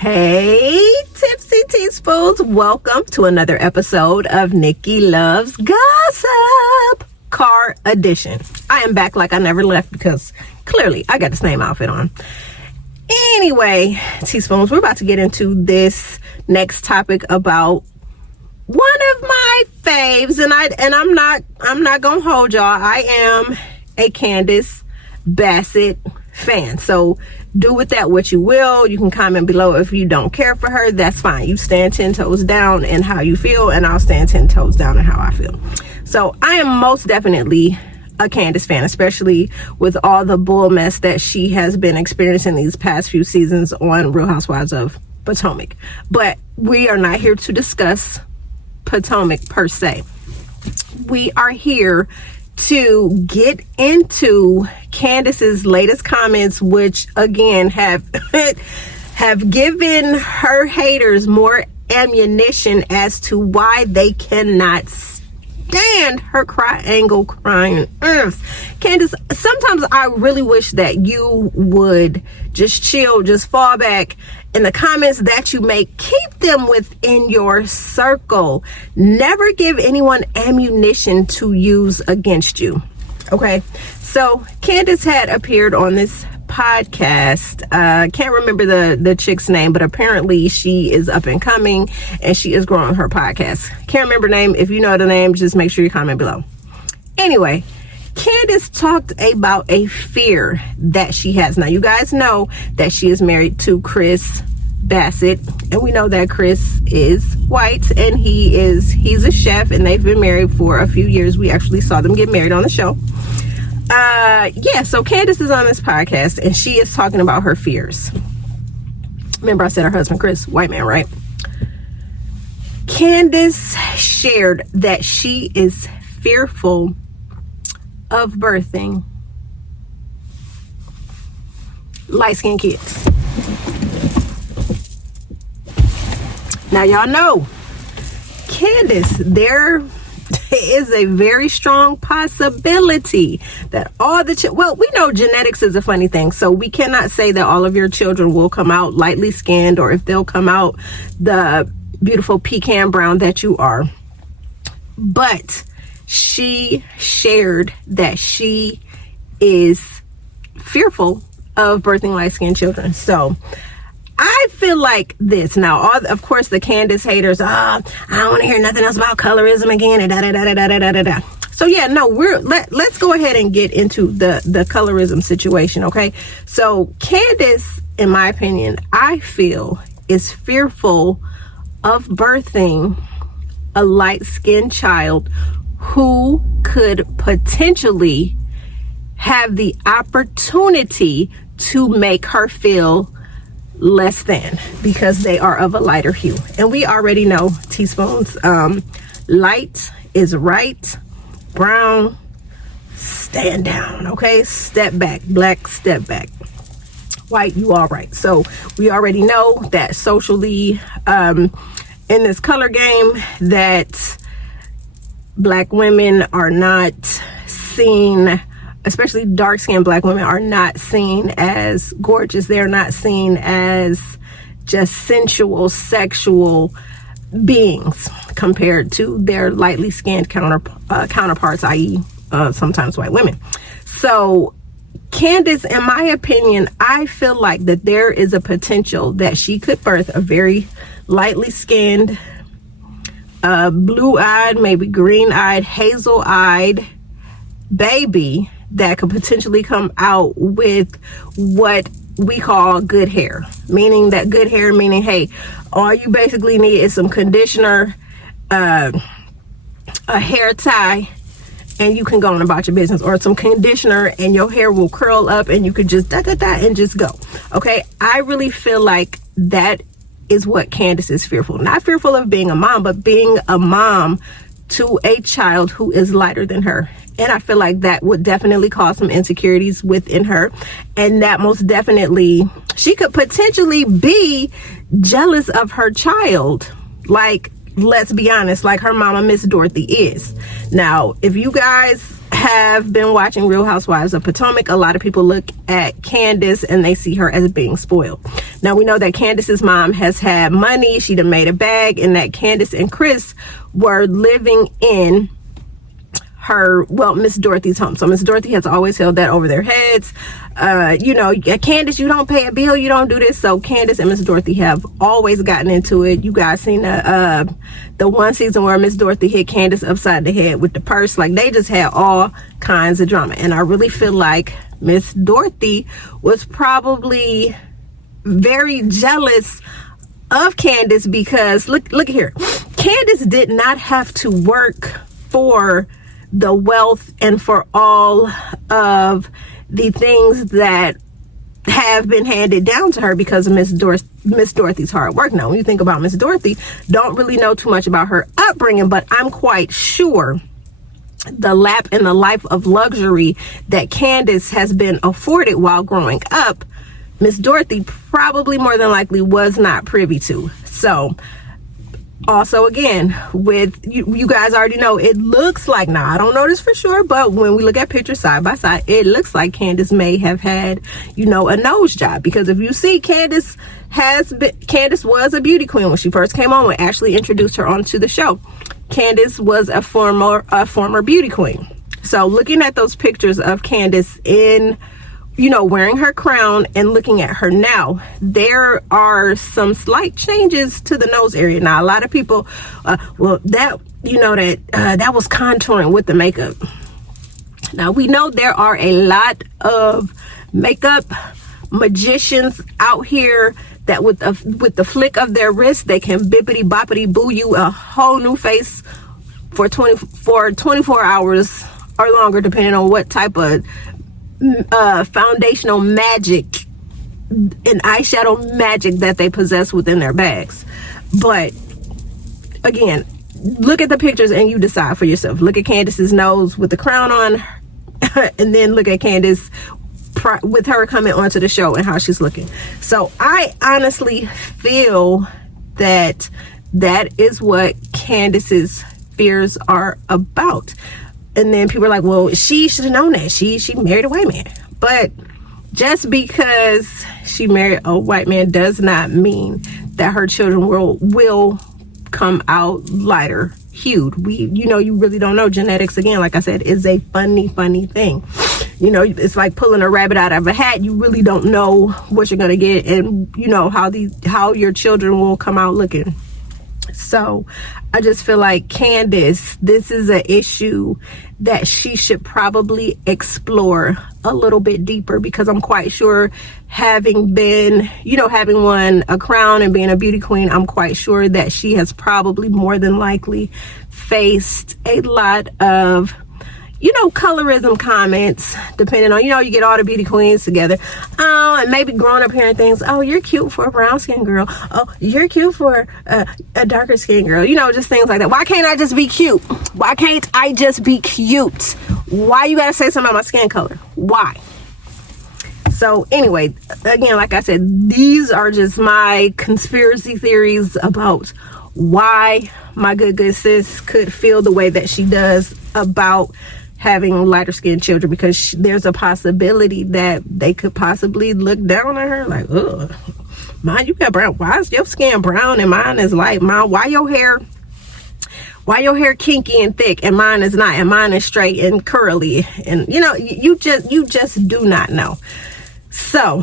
Hey, Tipsy Teaspoons. Welcome to another episode of Nikki Loves Gossip Car Edition. I am back like I never left because clearly I got the same outfit on. Anyway, Teaspoons, we're about to get into this next topic about one of my faves, and I'm not gonna hold y'all. I am a Candiace Bassett fan, so do with that what you will. You can comment below if you don't care for her. That's fine. You stand 10 toes down in how you feel, and I'll stand 10 toes down in how I feel. So I am most definitely a Candiace fan, especially with all the bull mess that she has been experiencing these past few seasons on Real Housewives of Potomac. But we are not here to discuss Potomac per se. We are here to get into Candiace's latest comments, which again have given her haters more ammunition as to why they cannot stand her triangle crying earth. Candiace, sometimes I really wish that you would just chill, just fall back. In the comments that you make, keep them within your circle. Never give anyone ammunition to use against you. Okay, so Candiace had appeared on this podcast. Can't remember the chick's name, but apparently she is up and coming and she is growing her podcast. Can't remember the name. If you know the name, just make sure you comment below. Anyway, Candiace talked about a fear that she has. Now, you guys know that she is married to Chris Bassett, and we know that Chris is white, and he's a chef, and they've been married for a few years. We actually saw them get married on the show. So Candiace is on this podcast, and she is talking about her fears. Remember I said her husband, Chris, white man, right? Candiace shared that she is fearful of birthing light-skinned kids. Now, y'all know, Candiace, there is a very strong possibility that all the well, we know genetics is a funny thing, so we cannot say that all of your children will come out lightly skinned, or if they'll come out the beautiful pecan brown that you are. But she shared that she is fearful of birthing light-skinned children. So I feel like this. Now, of course, the Candiace haters, I don't want to hear nothing else about colorism again, and da-da-da-da-da-da-da. So yeah, no, let's go ahead and get into the colorism situation, okay? So Candiace, in my opinion, I feel is fearful of birthing a light-skinned child who could potentially have the opportunity to make her feel less than, because they are of a lighter hue. And we already know, Teaspoons, light is right, brown, stand down, okay? Step back, black, step back. White, you all right. So we already know that socially, in this color game, that Black women are not seen, especially dark-skinned Black women, are not seen as gorgeous. They're not seen as just sensual, sexual beings compared to their lightly skinned counterparts, i.e. Sometimes white women. So Candiace, in my opinion, I feel like that there is a potential that she could birth a very lightly skinned, blue-eyed, maybe green-eyed, hazel-eyed baby that could potentially come out with what we call good hair. Meaning, hey, all you basically need is some conditioner, a hair tie, and you can go on about your business. Or some conditioner and your hair will curl up and you could just da-da-da and just go. Okay, I really feel like that is what Candiace is fearful. Not fearful of being a mom, but being a mom to a child who is lighter than her. And I feel like that would definitely cause some insecurities within her. And that most definitely, she could potentially be jealous of her child. Like, let's be honest, like her mama, Miss Dorothy, is. Now, if you guys have been watching Real Housewives of Potomac, a lot of people look at Candiace and they see her as being spoiled. Now we know that Candiace's mom has had money. She done made a bag, and that Candiace and Chris were living in her, well, Miss Dorothy's home. So Miss Dorothy has always held that over their heads. You know, Candiace, you don't pay a bill, you don't do this. So Candiace and Miss Dorothy have always gotten into it. You guys seen the one season where Miss Dorothy hit Candiace upside the head with the purse. Like, they just had all kinds of drama. And I really feel like Miss Dorothy was probably very jealous of Candiace, because look here, Candiace did not have to work for the wealth and for all of the things that have been handed down to her because of Miss Dorothy's hard work. Now, when you think about Miss Dorothy, don't really know too much about her upbringing, but I'm quite sure the lap in the life of luxury that Candiace has been afforded while growing up, Miss Dorothy probably more than likely was not privy to. So also, again, with you guys already know, it looks like, now I don't know this for sure, but when we look at pictures side by side, it looks like Candiace may have had, you know, a nose job. Because if you see, Candiace was a beauty queen when she first came on. We actually introduced her onto the show. Candiace was a former beauty queen. So looking at those pictures of Candiace in, you know, wearing her crown and looking at her now, there are some slight changes to the nose area. Now, a lot of people, well, that, you know, that was contouring with the makeup. Now, we know there are a lot of makeup magicians out here that with the flick of their wrist, they can bippity boppity boo you a whole new face for 24 hours or longer, depending on what type of foundational magic and eyeshadow magic that they possess within their bags. But again, look at the pictures and you decide for yourself. Look at Candiace's nose with the crown on, and then look at Candiace with her coming onto the show and how she's looking. So I honestly feel that that is what Candiace's fears are about. And then people are like, well, she should have known that. She married a white man. But just because she married a white man does not mean that her children will come out lighter hued. You really don't know. Genetics, again, like I said, is a funny thing. You know, it's like pulling a rabbit out of a hat. You really don't know what you're gonna get, and you know how your children will come out looking. So I just feel like Candiace, this is an issue that she should probably explore a little bit deeper, because I'm quite sure, having won a crown and being a beauty queen, I'm quite sure that she has probably more than likely faced a lot of, colorism comments, depending on, you get all the beauty queens together. Oh, and maybe growing up hearing things, oh, you're cute for a brown skinned girl. Oh, you're cute for a darker skinned girl. Just things like that. Why can't I just be cute? Why can't I just be cute? Why you gotta say something about my skin color? Why? So anyway, again, like I said, these are just my conspiracy theories about why my good sis could feel the way that she does about having lighter skinned children, because there's a possibility that they could possibly look down on her like, ugh, mine, you got brown. Why is your skin brown and mine is light? Mine, why your hair kinky and thick and mine is not, and mine is straight and curly? And you just do not know. So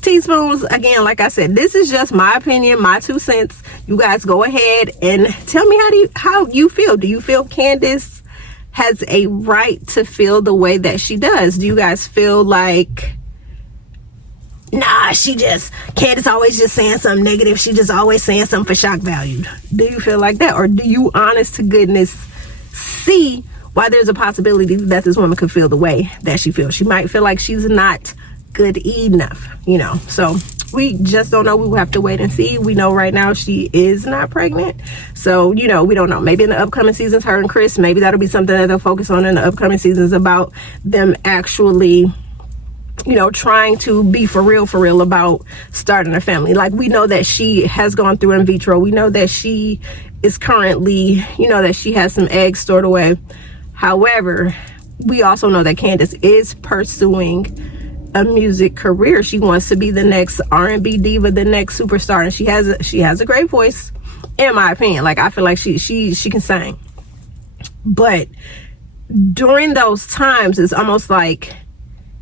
teaspoons, again, like I said, this is just my opinion, my 2 cents. You guys go ahead and tell me how you feel. Do you feel Candiace has a right to feel the way that she does? Do you guys feel like, nah, Candiace always just saying something negative, she just always saying something for shock value? Do you feel like that? Or do you honest to goodness see why there's a possibility that this woman could feel the way that she feels? She might feel like she's not good enough, so we just don't know. We will have to wait and see. We know right now she is not pregnant, so we don't know. Maybe in the upcoming seasons, her and Chris, maybe that'll be something that they'll focus on in the upcoming seasons, about them actually trying to be for real about starting a family. Like, we know that she has gone through in vitro. We know that she is currently, that she has some eggs stored away. However, we also know that Candiace is pursuing a music career. She wants to be the next R&B diva, the next superstar, and she has a great voice, in my opinion. Like, I feel like she can sing. But during those times, it's almost like,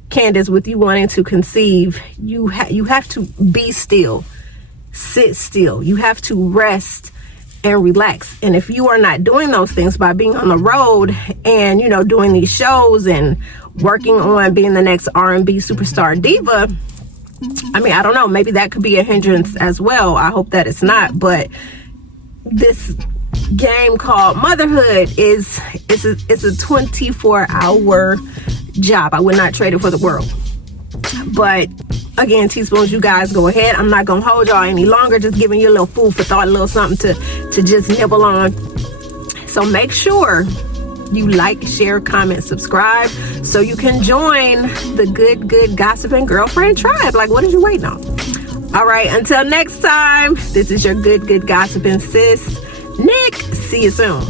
Candiace, with you wanting to conceive, you have to be still, sit still. You have to rest and relax. And if you are not doing those things by being on the road and, you know, doing these shows and working on being the next R&B superstar diva, I mean, I don't know, maybe that could be a hindrance as well. I hope that it's not. But this game called motherhood is a 24-hour job. I would not trade it for the world. But again, teaspoons, you guys go ahead. I'm not gonna hold y'all any longer, just giving you a little food for thought, a little something to just nibble on. So make sure you like, share, comment, subscribe, so you can join the good gossiping girlfriend tribe. Like, what are you waiting on? All right, until next time, this is your good gossiping sis, Nick. See you soon.